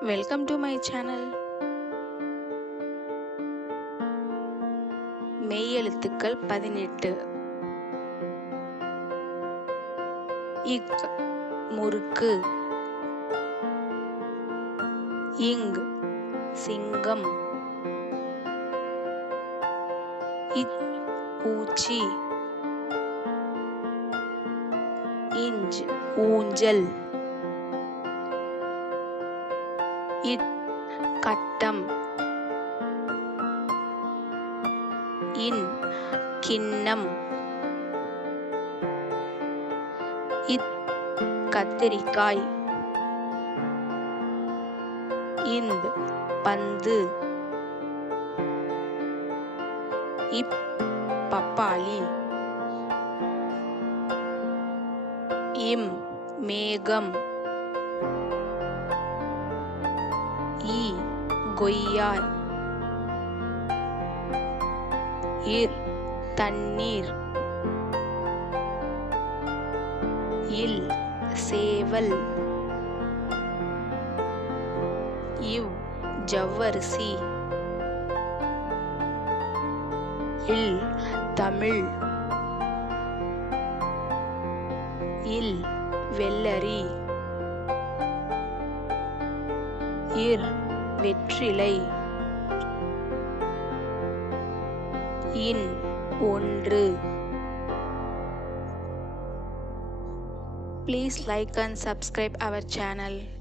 Welcome to my channel. மெய்யெழுத்துக்கள் 18. இக் முறுக்கு. இங் சிங்கம். இச் பூச்சி. இஞ்ச் ஊஞ்சல். இட் கட்டம். இன் கிண்ணம். இத் கத்தரிக்காய். இந்த் பந்து. இப் பப்பாளி. இம் மேகம். ஈ கொய்யா. இர் தண்ணீர். இல் சேவல். இவ் ஜவ்வரிசி. இல் தமிழ். இல் வெள்ளரி. இர் வெற்றிலை. இன் ஒன்று. Please like and subscribe our channel.